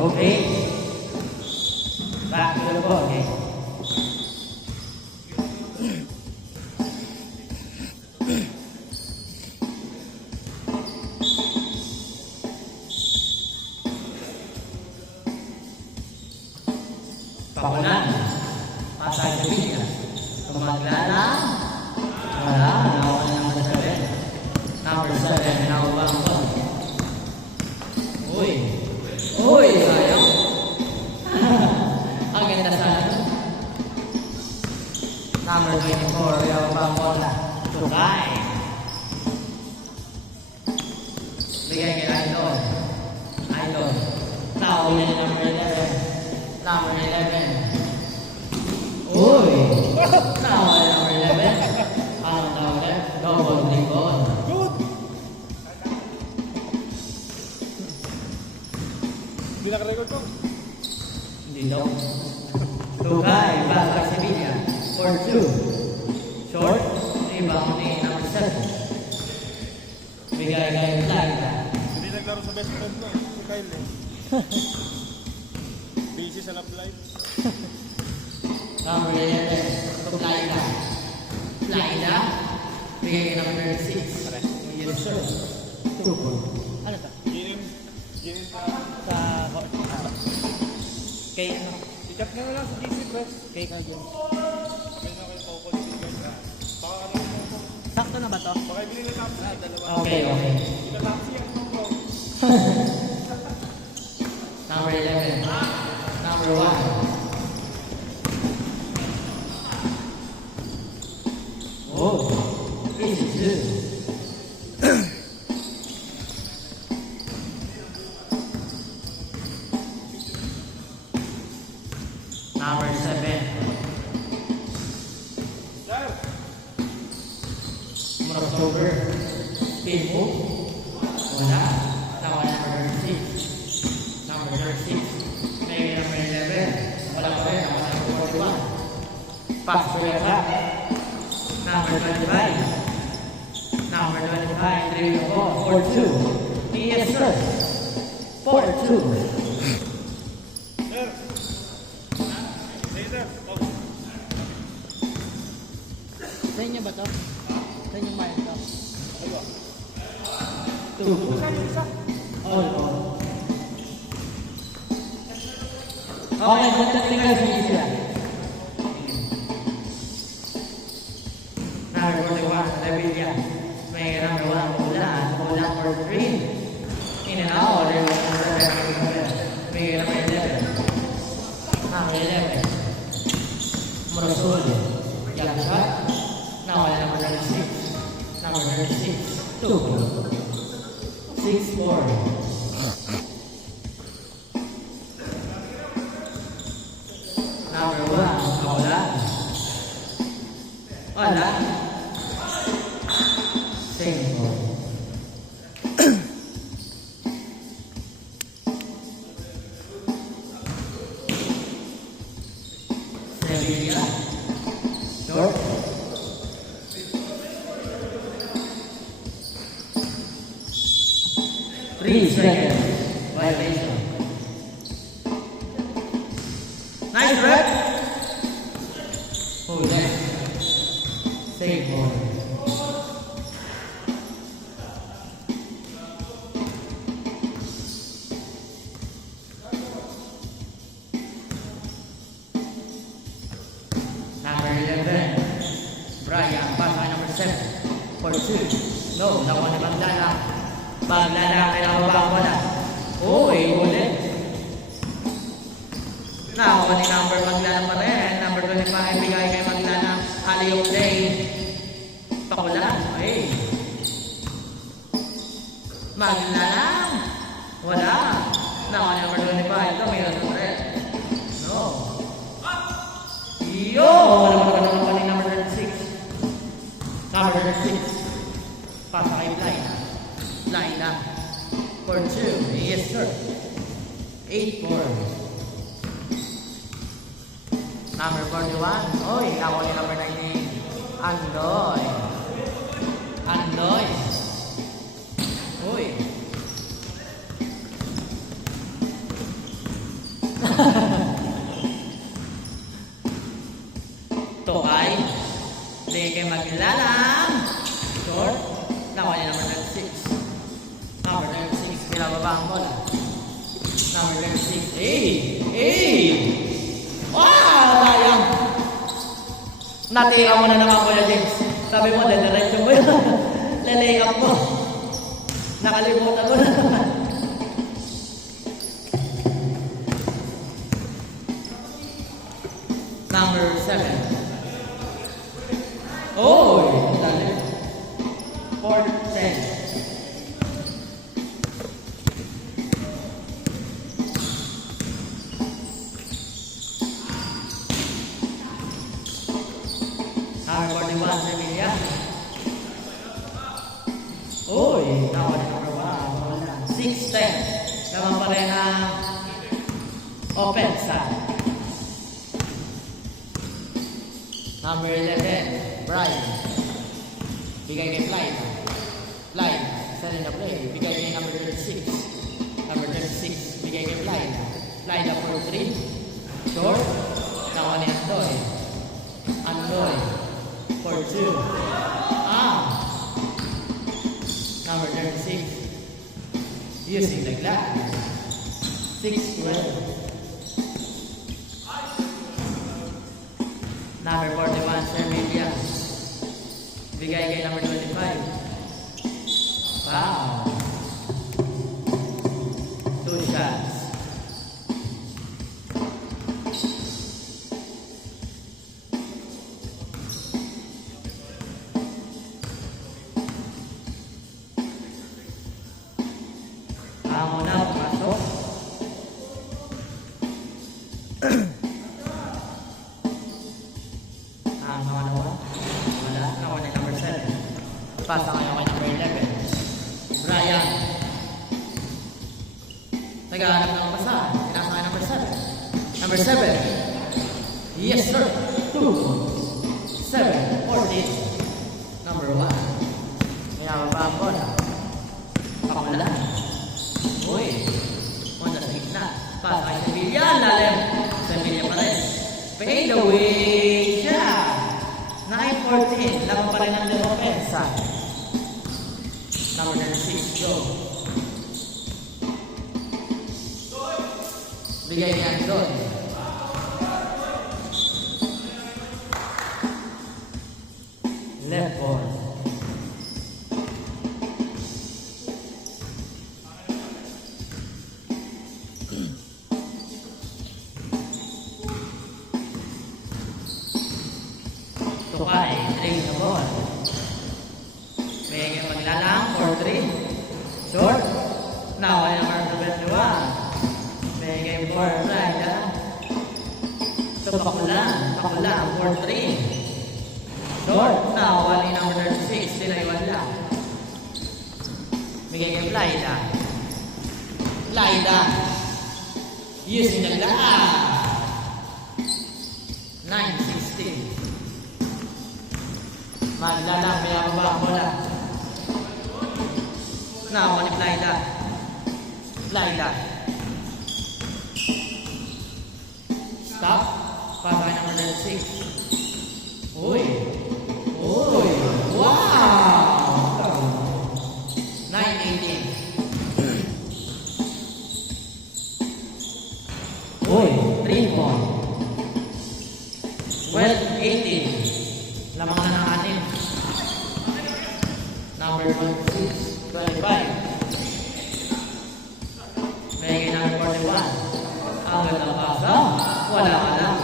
Okay. Back to the ball, okay? Pakulan. Pasay sa bigyan. Tumaglala. Wala. Nawalan ng number 7. Number 7. Nawawang ko. Uy. Uy. Ayaw. Ang ganda sana. Number 24. Nawawang bola. Tukay. Bigay kay Idol. Idol. Nawawin ng number 11. Number 11. Uy! Nawawin ng number 11. Ano tawag yan? Double dribble. Good! Hindi nakarecord ko. Hindi daw. Tukay, Pasay Sevilla. For 2. Short, rebound ni number 7. Bigay kay Laila. Hindi naglaro sa best friend ko. Si Kyle eh. Busy sa love life. Number 11. To Laila. Laila. Bigay kay number 6. Yes, sir. 2 point. Ano to? Ginin sa... Sa... Kay ano? I-chat na lang sa GC Press. Kay Kagyan. May na kayo paupo ni Kyle na. Baka ano yung po. Sakto na ba to? Baka ibili na taxi. Dalawa. Okay, okay. Ila taxi ang po. Number 11. Number 1. Oh, easy too. Number 7. Sir! October. Speed move. Wala. Tawa number 6. Number 36. May number 11. Wala pa rin. Tawa number 41. Pass to your back. Number 25. Number 25. 3 to 4. 4-2. Yes, sir. 4-2. Sir! Hey, sir! Oh. Sa inyo ba to? Sa inyo ba ito? Aywa. 2. Saan yung isa? All. Okay, magtatingin sa sila. Number 41, Revilla. May number 1, Ulan for 3. In and out, there was number 7. May number 11. Number 11. Murasul. Jump shot. Now, number 36. Number 36. 2. 6-4. Number 1, Wala. Wala. Same. Sevilla. Short. Three seconds. Violation. Nice rep. Hold that. Save ball. Number 11. Brian, Pasay number 7. For 2. No, nakuha ni Magdala. Magdala, kailangan ba na? Uy, ulit. Nakuha ni number Magdala pa rin. Number 25, bigay kay Magdala. Alley-oop play. Pakulan. Ay. Magdala. Wala. Nakuha ni number 25. Ito, may rason rin. No. Yo! Wala naman ni number 36. Number 36. Pasa kay Laila. Laila. For 2. Yes, sir. 8-4. Number 41. Oy, ako ni number 19. Andoy. Andoy. Uy. pinababa ang bola. Number 36. Hey! Wow! Sayang! Natinga mo na naman Kuya James. Sabi mo, diretso mo yun. Lalay up mo. Nakalimutan mo na naman. Number 7. Oh! Dali. 4-10. Number 41, Sevilla. Uy, nawala number 1. 6-10. Naman pa rin ang offense side. Number 11, Brian. Bigay kay Flight. Flight, send in the play. Bigay kay number 36. Number 36, bigay kay Flight. Flight up for 3. Short. Nakuha ni Andoy. Andoy. For 2. Number 36. Using the glass. 6-12. Number 41, Servilia. Bigay kay number 25. Wow. 2 shots. Ang una, pumasok. Ang pangalawa, wala. Nakuha na number 7. Pasa ngayon kay number 11. Brian. Naghahanap ng pasa. Pinasa kay number 7. Number 7. Yes, sir. 2. 7. 14. Number 1. Kaya mababa ang bola. Pakula. Uy. Wanda sa gitna. Pasa kay Sevilla. Lalim. Sevilla pa rin. Fade away siya. 9-14. Laban pa rin ang defensa. Number 36, go. Bigay niya doon. Left ball. Tukay, 3 na ball. Bigay maglalang for 3. Short. Now, ay number 21. Bigay for right, ha? So, pakulang for 3. Short. Now, ay number 36. Sinaywan lang. Bigay kay Flyda. Flyda. Using the glass. 9-16. Maglalang, may ababa ang bola. Nakuha ni Flyda. Flyda. Stop. Para kay number 6. Uy. Uy. Wow! 9-18. Uy. 3 point. 12-18. Lamang na ng atin. Number 26, 25. May number 41. Ang gandang pasa. Wala ka lang.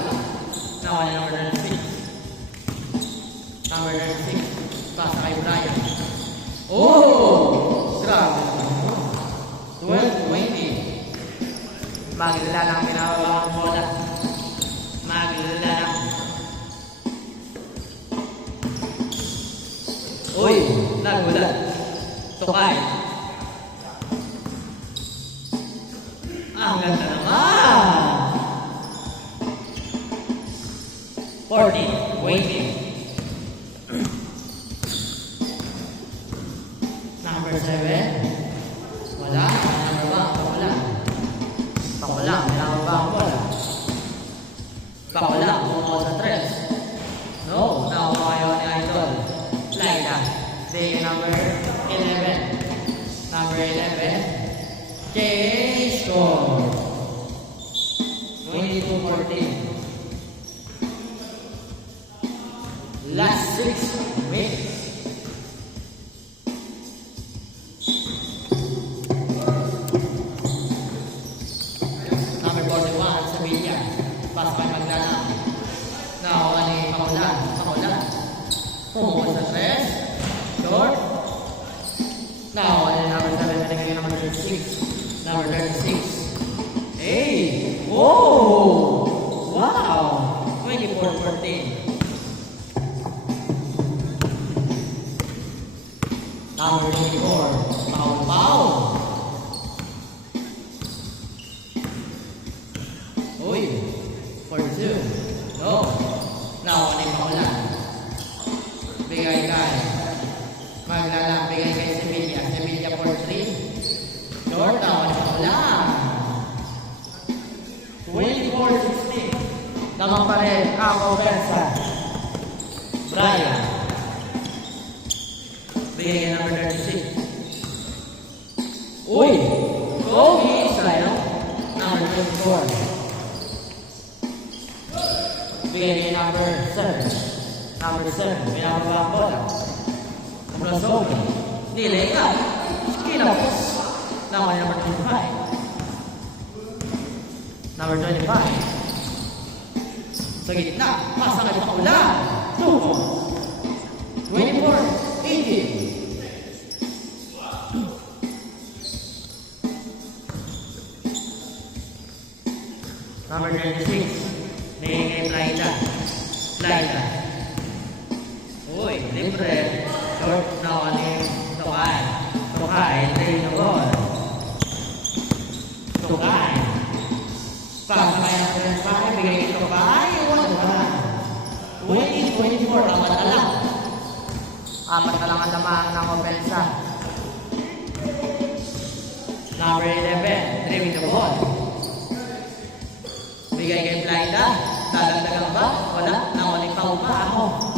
Nakuha niya number 36. Number 36. Pasa kay Brian. Oh! Grabe. 12-20. Magdala lang pinababa ang bola. Magdala lang. Uy, nagulat. Tukay. Ang ganda naman. 40, waiting. Number 7. Wala. Number 1, pakula. Pakula, may number 1 bola. Pakula, bumawa sa 3. No, nakuha kayo ni Idol. Like that. Day number 11. Number 11. Change score. 22-14. Last 6 minutes. Number 41, Sevilla. Pas kay Magdala. Nakuha ni Pamulan. Pamulan. Pumuha sa 3. Short. Nakuha ni number 7. Pinagay number 36. Number 36. Hey! Oh! Wow! 24-14. Number 24, Pau Pau. Uy, 42. No. Now, ano yung Pamulan? Bigay kay Maglalang, bigay kay Sevilla. Sevilla for 3. Short, now, ano yung Pamulan? 24-16. Naman pa rin ang offensa. Brian. Bigay kay number 36. Uy! Kobe Israel. Number 24. Bigay kay number 7. Number 7. Pinapagawa ang bola. Number 7. Nilay ka. Kinapos. Number 25. Number 25. Sa gitna. Pasang ay Pamulan. 24-18. Number 26, bigay kay Flyda. Flyda. Uy, libre. Short na ni Tokay. Tokay, tayo na ball. Tokay. Pasakay ang Tokay, bigay kay Tokay. 20-24, apat na lang. Apat na lang ang lamaan ng opensa. Number 11, driving the ball. Bigay kay Flyda. Dadagdagan ba? Wala. Nanguling pa pa ako.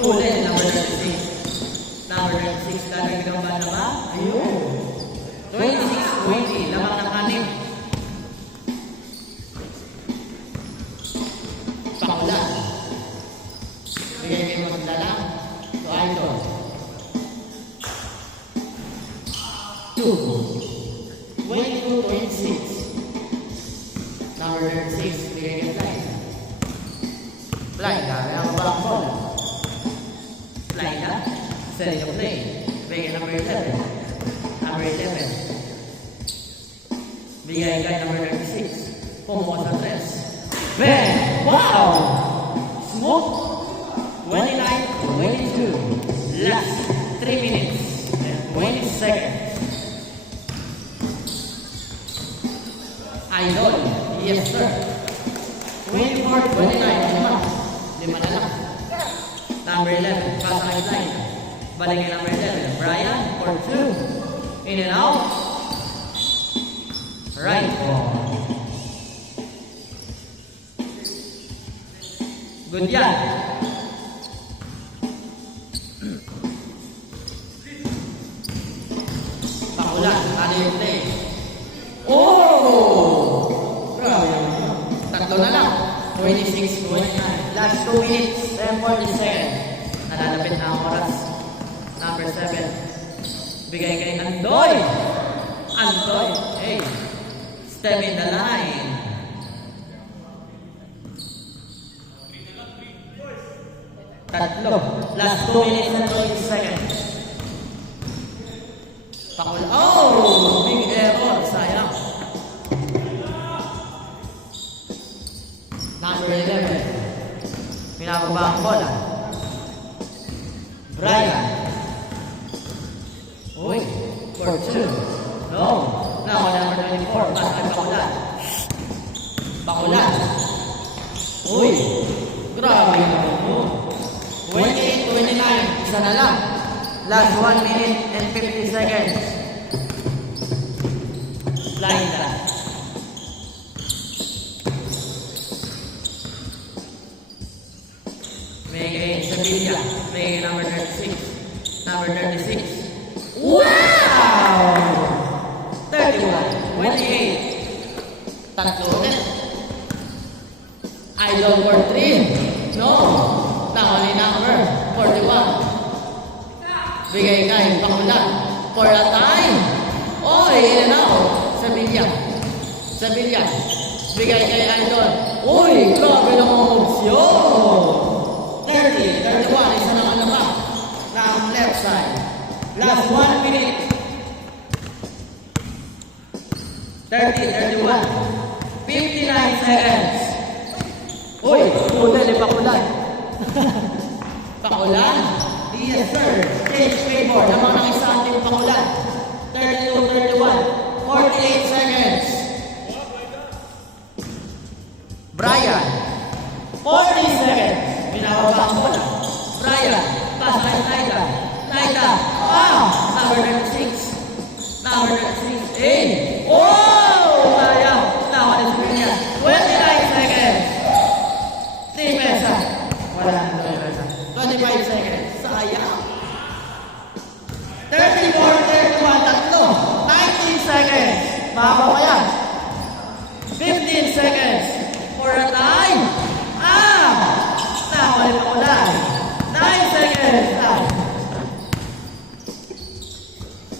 Ulit, number 36. Number 36, dadagdagan ba na ba? Ayun. 26-20. Lamang ng 6. Pamulan. Bigay kay Magdala. So, Idol. 2. 22-26. Number 36, bigay kay Flyda. Flyda, may ang back ball. Flyda, send the play. Bigay kay number 11. Number 11. Bigay kay number 36. Pumuha sa 3. Bang! Wow! Smoke! 29-22. Last 3 minutes and 20 seconds. Idol. Yes, sir. 24-29. Lima na lang. Number 11. Pass ang line. Balik kay number 11. Brian for 2. In and out. Right ball. Good yan. Pamulan. Ano yung play? Oh! Grabe. Tatlo na lang. 26-29. Last 2 minutes and 40 seconds. Nalalapit na ang oras. Number 7. Bigay kay Andoy. Andoy. Hey. Step in the line. Tatlo. Last 2 minutes and 20 seconds. Pakul. Oh! Big error. Sayang. Number 11. Pinababa ang bola. Brian. Uy. For 2. No. Now, number 24. Pass kay Pakulan. Pakulan. Uy. Grabe naman mo. 28-29. Isa na lang. Last 1 minute and 50 seconds. Line that. May Sevilla. May number 36. Number 36. Wow! 31-29. for a time. Oy, ilan na oh. Sevilla. Sevilla. Bigay kay Idol. Uy, grabe ng mga opsyon. 30, 31, isa naman naman. Ng left side. Last 1 minute. 30, 31. 59 seconds. Uy, puta, di pakulan. Pakulan? Yes, sir. Change favor. Namang ng isa ating pakulan. 32, 31. 48 seconds. Brian. 40 seconds. Binababa ang bola. Brian. Pass by Naida. Naida. Number 36. Number 36. Oh! Sayang. Naman is Brian. 29 seconds. Team Mesa. Wala na Team Mesa. 25 seconds. Sayang. 34, 31, tatlo. 19 seconds. Mahaba pa yan. 15 seconds. For a time. Nakawali pa ko lang. 9 seconds.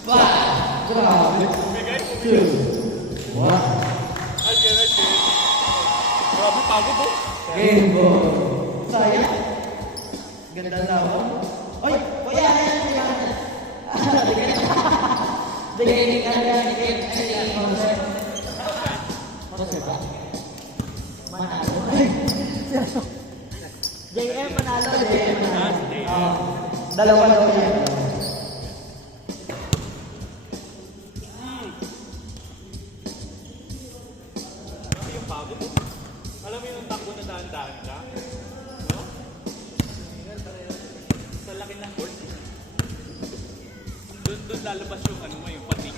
5. Grabe. 2. 1. Ay, yan na siya. Grabe, pagod po. Game ball. Sayang. Ganda na ako. Oy, kuya, ayan, kuya. Bigay ka na yan. Manalo. JM manalo. JM manalo. Dalawa daw yan. Grabe yung pagod po. Alam mo yung takbo na daan-daan ka? No? Sa laki ng court. Doon lalabas yung ano mo, yung pati